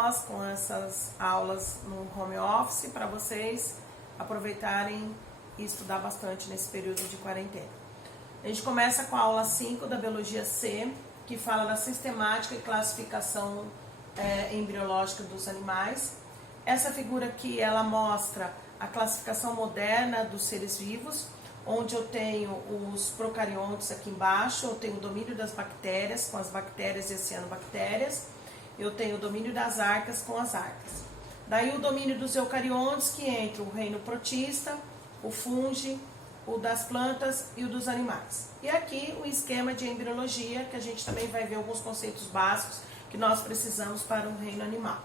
nós com essas aulas no home office para vocês aproveitarem e estudar bastante nesse período de quarentena. A gente começa com a aula 5 da Biologia C, que fala da sistemática e classificação embriológica dos animais. Essa figura aqui, ela mostra a classificação moderna dos seres vivos, onde eu tenho os procariontes aqui embaixo, eu tenho o domínio das bactérias, com as bactérias e as cianobactérias, eu tenho o domínio das arcas com as arcas. Daí o domínio dos eucariontes, que entra o reino protista, o fungi, o das plantas e o dos animais. E aqui o esquema de embriologia, que a gente também vai ver alguns conceitos básicos que nós precisamos para o reino animal.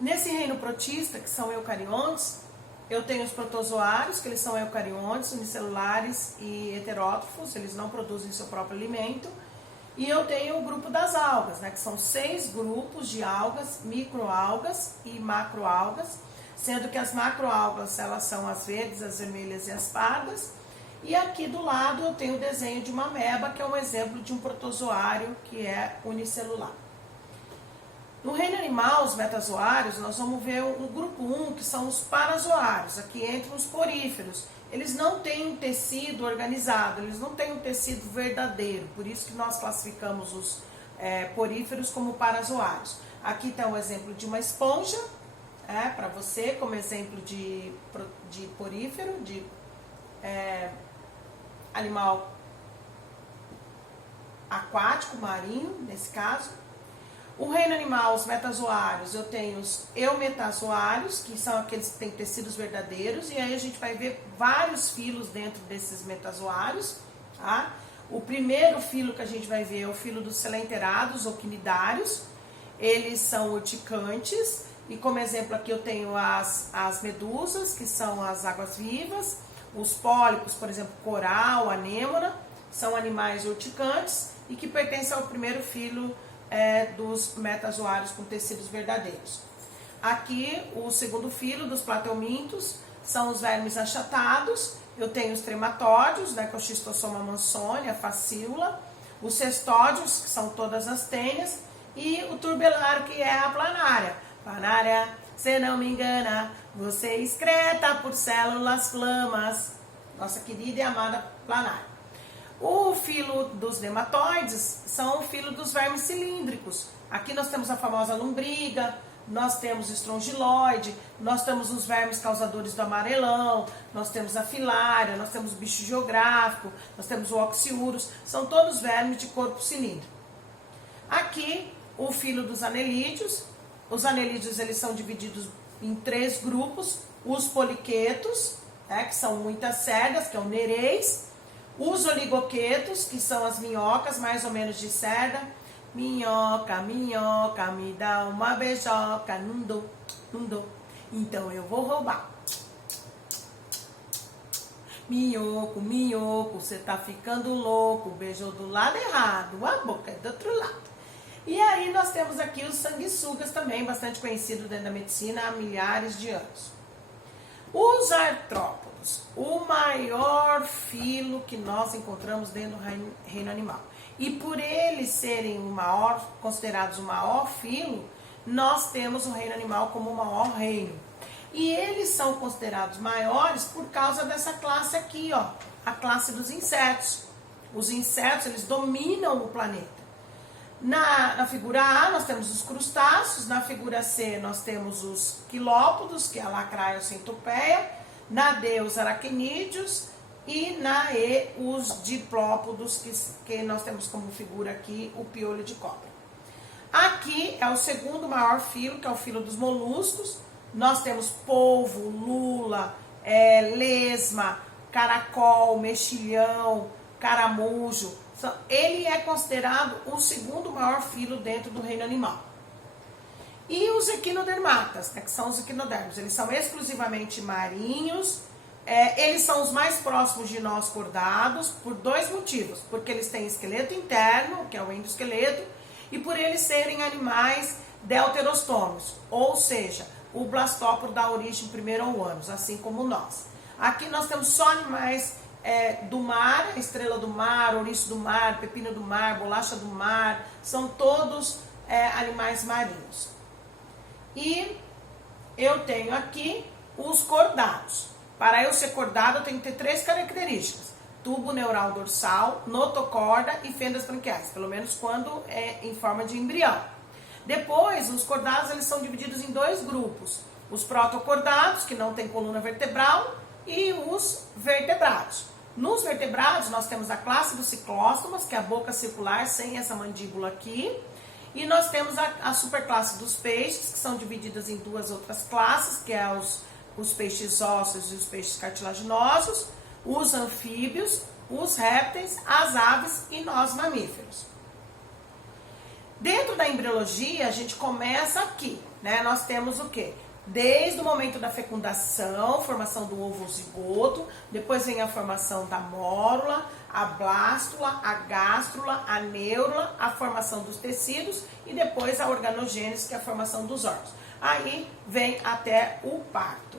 Nesse reino protista, que são eucariontes, eu tenho os protozoários, que eles são eucariontes, unicelulares e heterótrofos, eles não produzem seu próprio alimento. E eu tenho o grupo das algas, né, que são 6 grupos de algas, microalgas e macroalgas, sendo que as macroalgas, elas são as verdes, as vermelhas e as pardas. E aqui do lado eu tenho o desenho de uma ameba, que é um exemplo de um protozoário que é unicelular. No reino animal, os metazoários, nós vamos ver o grupo 1, que são os parazoários, aqui entram os poríferos. Eles não têm um tecido organizado, eles não têm um tecido verdadeiro, por isso que nós classificamos os poríferos como parazoários. Aqui está um exemplo de uma esponja, para você, como exemplo de porífero, de animal aquático, marinho, nesse caso. O reino animal, os metazoários, eu tenho os eumetazoários, que são aqueles que têm tecidos verdadeiros, e aí a gente vai ver vários filos dentro desses metazoários, tá? O primeiro filo que a gente vai ver é o filo dos selenterados ou quinidários, eles são urticantes, e como exemplo aqui eu tenho as medusas, que são as águas-vivas, os pólipos, por exemplo, coral, anêmona, são animais urticantes e que pertencem ao primeiro filo dos metazoários com tecidos verdadeiros. Aqui, o segundo filo dos plateumintos são os vermes achatados. Eu tenho os trematódios, né, que é o Schistosoma mansoni, a fascícula, os cestódios, que são todas as tênias, e o turbelário, que é a planária. Planária, se não me engana, você excreta por células flamas. Nossa querida e amada planária. O filo dos nematóides são o filo dos vermes cilíndricos. Aqui nós temos a famosa lombriga, nós temos o estrongiloide, nós temos os vermes causadores do amarelão, nós temos a filária, nós temos o bicho geográfico, nós temos o oxiurus, são todos vermes de corpo cilíndrico. Aqui o filo dos anelídeos. Os anelídeos, eles são divididos em 3 grupos: os poliquetos, que são muitas cerdas, que é o nereis; os oligoquetos, que são as minhocas, mais ou menos de cerda. Minhoca, minhoca, me dá uma beijoca, não dou, não dou, então eu vou roubar. Minhoco, minhoco, você tá ficando louco, beijou do lado errado, a boca é do outro lado. E aí nós temos aqui os sanguessugas também, bastante conhecido dentro da medicina há milhares de anos. Os artrópodos, o maior filo que nós encontramos dentro do reino animal. E por eles serem considerados o maior filo, nós temos o reino animal como o maior reino. E eles são considerados maiores por causa dessa classe aqui, ó, a classe dos insetos. Os insetos, eles dominam o planeta. Na figura A, nós temos os crustáceos. Na figura C, nós temos os quilópodos, que é a lacraia ou centopeia. Na D, os aracnídeos. E na E, os diplópodos, que nós temos como figura aqui o piolho de cobra. Aqui é o segundo maior filo, que é o filo dos moluscos. Nós temos polvo, lula, lesma, caracol, mexilhão, caramujo. Ele é considerado o segundo maior filo dentro do reino animal. E os equinodermatas, que são os equinodermos, eles são exclusivamente marinhos. Eles são os mais próximos de nós cordados por 2 motivos: porque eles têm esqueleto interno, que é o endoesqueleto, e por eles serem animais deuterostômios, ou seja, o blastóporo dá origem primeiro ao ânus, assim como nós. Aqui nós temos só animais do mar, a estrela do mar, ouriço do mar, pepino do mar, bolacha do mar, são todos animais marinhos. E eu tenho aqui os cordados. Para eu ser cordado, eu tenho que ter 3 características: tubo neural dorsal, notocorda e fendas branquiais, pelo menos quando é em forma de embrião. Depois, os cordados eles são divididos em 2 grupos: os protocordados, que não tem coluna vertebral, e os vertebrados. Nos vertebrados, nós temos a classe dos ciclóstomas, que é a boca circular sem essa mandíbula aqui, e nós temos a superclasse dos peixes, que são divididas em 2 outras classes, que é os peixes ósseos e os peixes cartilaginosos, os anfíbios, os répteis, as aves e nós mamíferos. Dentro da embriologia, a gente começa aqui, né? Nós temos o quê? Desde o momento da fecundação, formação do ovo zigoto, depois vem a formação da mórula, a blástula, a gástrula, a neurula, a formação dos tecidos e depois a organogênese, que é a formação dos órgãos. Aí vem até o parto.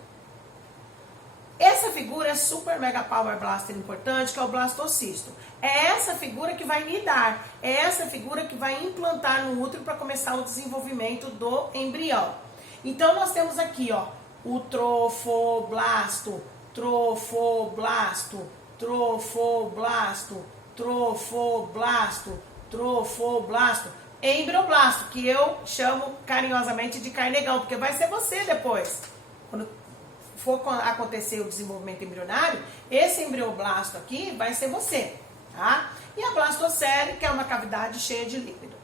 Essa figura é super mega power blaster importante, que é o blastocisto. É essa figura que vai nidar, é essa figura que vai implantar no útero para começar o desenvolvimento do embrião. Então nós temos aqui, ó, o trofoblasto, trofoblasto, trofoblasto, trofoblasto, trofoblasto, embrioblasto, que eu chamo carinhosamente de carnegão, porque vai ser você depois. Quando for acontecer o desenvolvimento embrionário, esse embrioblasto aqui vai ser você, tá? E a blastocele, que é uma cavidade cheia de líquido.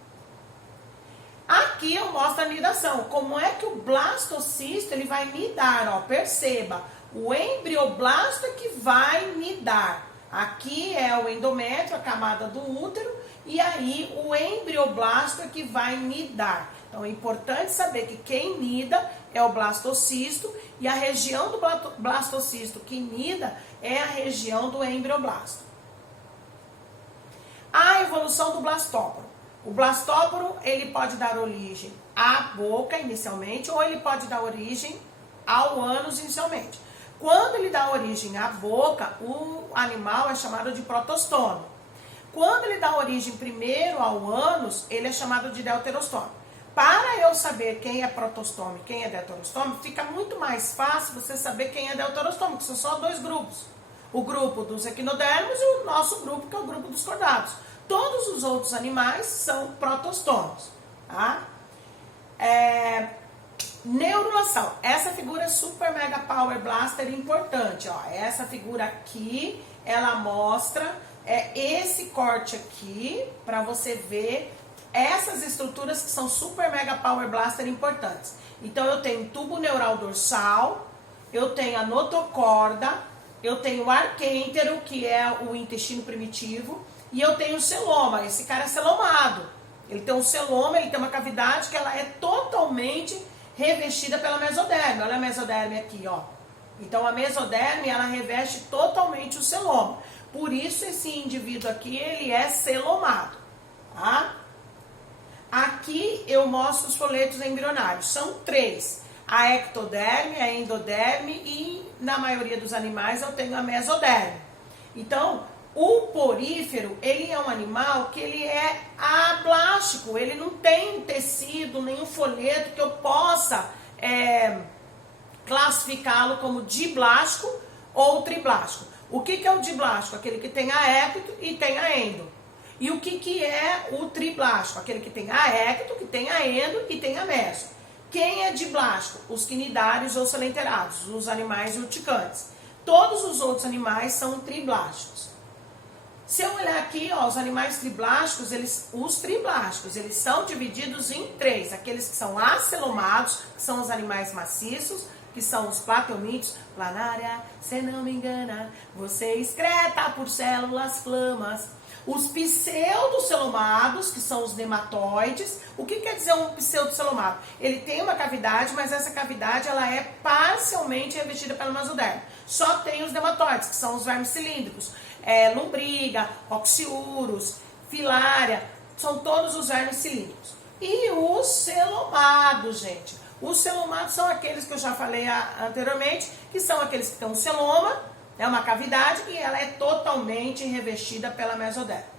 Aqui eu mostro a nidação, como é que o blastocisto ele vai nidar, ó, perceba, o embrioblasto é que vai nidar. Aqui é o endométrio, a camada do útero, e aí o embrioblasto é que vai nidar. Então é importante saber que quem nida é o blastocisto, e a região do blastocisto que nida é a região do embrioblasto. A evolução do blastóporo. O blastóporo, ele pode dar origem à boca inicialmente, ou ele pode dar origem ao ânus inicialmente. Quando ele dá origem à boca, o animal é chamado de protostome. Quando ele dá origem primeiro ao ânus, ele é chamado de deuterostome. Para eu saber quem é protostome e quem é deuterostome, fica muito mais fácil você saber quem é deuterostome, que são só 2 grupos. O grupo dos equinodermos e o nosso grupo, que é o grupo dos cordados. Todos os outros animais são protostomos, tá? Neurulação. Essa figura é super mega power blaster importante, ó. Essa figura aqui, ela mostra esse corte aqui, para você ver essas estruturas que são super mega power blaster importantes. Então eu tenho tubo neural dorsal, eu tenho a notocorda, eu tenho o arquêntero, que é o intestino primitivo, e eu tenho o celoma. Esse cara é celomado. Ele tem um celoma, ele tem uma cavidade que ela é totalmente revestida pela mesoderme. Olha a mesoderme aqui, ó. Então a mesoderme, ela reveste totalmente o celoma. Por isso esse indivíduo aqui, ele é celomado, tá? Aqui eu mostro os folhetos embrionários. São 3. A ectoderme, a endoderme e, na maioria dos animais, eu tenho a mesoderme. Então, o porífero, ele é um animal que ele é ablástico, ele não tem tecido, nenhum folheto que eu possa classificá-lo como diblástico ou triblástico. O que é o diblástico? Aquele que tem a ecto e tem a endo. E o que é o triblástico? Aquele que tem a ecto, que tem a endo e tem a meso. Quem é diblástico? Os quinidários ou salenterados, os animais urticantes. Todos os outros animais são triblásticos. Se eu olhar aqui, ó, os animais triblásticos, os triblásticos, eles são divididos em 3. Aqueles que são acelomados, que são os animais maciços, que são os plateumintos. Planária, se não me engana, você excreta por células flamas. Os pseudocelomados, que são os nematóides. O que quer dizer um pseudocelomado? Ele tem uma cavidade, mas essa cavidade ela é parcialmente revestida pela mesoderme. Só tem os nematóides, que são os vermes cilíndricos. Lombriga, oxiurus, filária, são todos os vermes cilíndricos. E os celomados, gente. Os celomados são aqueles que eu já falei anteriormente, que são aqueles que têm um celoma, É uma cavidade e ela é totalmente revestida pela mesoderma.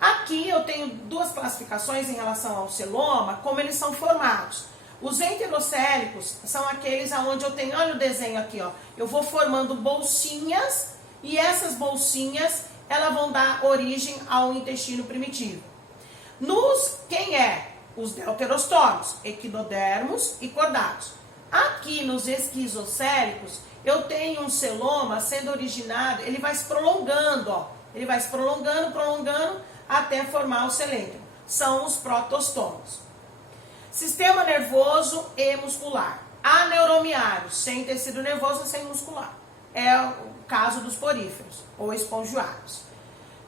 Aqui eu tenho duas classificações em relação ao celoma, como eles são formados. Os enterocélicos são aqueles onde eu tenho, olha o desenho aqui, ó, eu vou formando bolsinhas e essas bolsinhas elas vão dar origem ao intestino primitivo. Quem é? Os deuterostômios, equinodermos e cordados. Aqui nos esquizocélicos, eu tenho um celoma sendo originado, ele vai se prolongando, ó. Ele vai se prolongando até formar o celêntrimo. São os protostômios. Sistema nervoso e muscular. Aneuromiários, sem tecido nervoso e sem muscular. É o caso dos poríferos ou espongiários.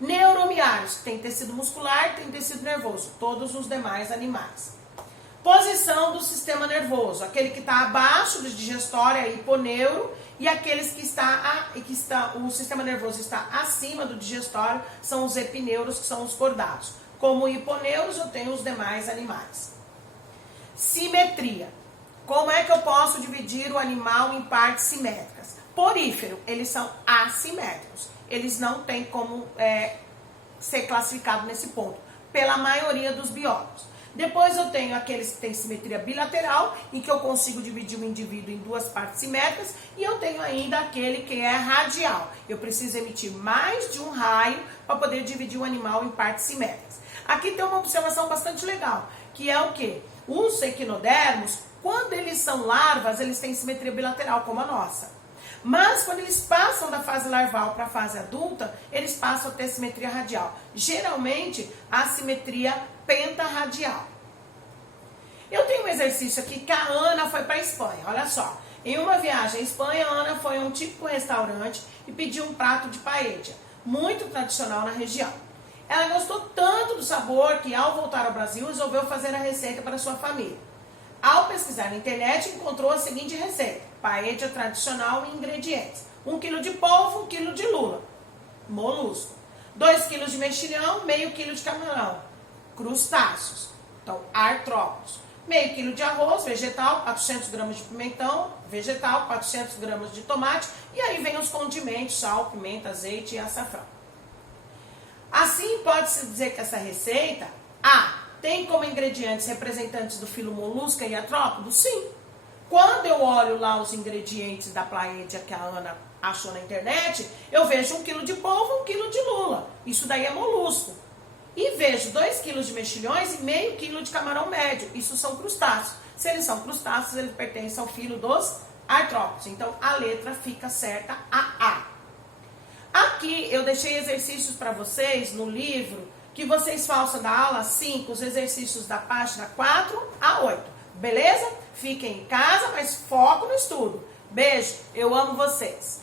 Neuromiários, tem tecido muscular, tem tecido nervoso. Todos os demais animais. Posição do sistema nervoso, aquele que está abaixo do digestório é hiponeuro e aqueles o sistema nervoso está acima do digestório são os epineuros, que são os cordados. Como hiponeuros eu tenho os demais animais. Simetria. Como é que eu posso dividir o animal em partes simétricas? Porífero, eles são assimétricos. Eles não têm como ser classificados nesse ponto, pela maioria dos biólogos. Depois eu tenho aqueles que têm simetria bilateral, em que eu consigo dividir o indivíduo em duas partes simétricas, e eu tenho ainda aquele que é radial. Eu preciso emitir mais de um raio para poder dividir o animal em partes simétricas. Aqui tem uma observação bastante legal, que é o quê? Os equinodermos, quando eles são larvas, eles têm simetria bilateral, como a nossa. Mas quando eles passam da fase larval para a fase adulta, eles passam a ter simetria radial. Geralmente, a simetria pentarradial. Eu tenho um exercício aqui que a Ana foi para a Espanha, olha só. Em uma viagem à Espanha, a Ana foi a um típico restaurante e pediu um prato de paella, muito tradicional na região. Ela gostou tanto do sabor que, ao voltar ao Brasil, resolveu fazer a receita para sua família. Ao pesquisar na internet, encontrou a seguinte receita: paella tradicional e ingredientes: 1 kg de polvo, 1 kg de lula, molusco, 2 kg de mexilhão, meio quilo de camarão, crustáceos, então artrópodes, meio quilo de arroz vegetal, 400 gramas de pimentão vegetal, 400 gramas de tomate, e aí vem os condimentos, sal, pimenta, azeite e açafrão. Assim, pode-se dizer que essa receita, tem como ingredientes representantes do filo molusca e artrópodo? Sim. Quando eu olho lá os ingredientes da paella que a Ana achou na internet, eu vejo 1 kg de polvo, 1 kg de lula. Isso daí é molusco. E vejo 2 kg de mexilhões e meio quilo de camarão médio. Isso são crustáceos. Se eles são crustáceos, eles pertencem ao filo dos artrópodes. Então, a letra fica certa, A. Aqui eu deixei exercícios para vocês no livro, que vocês façam da aula 5, os exercícios da página 4 a 8. Beleza? Fiquem em casa, mas foco no estudo. Beijo, eu amo vocês.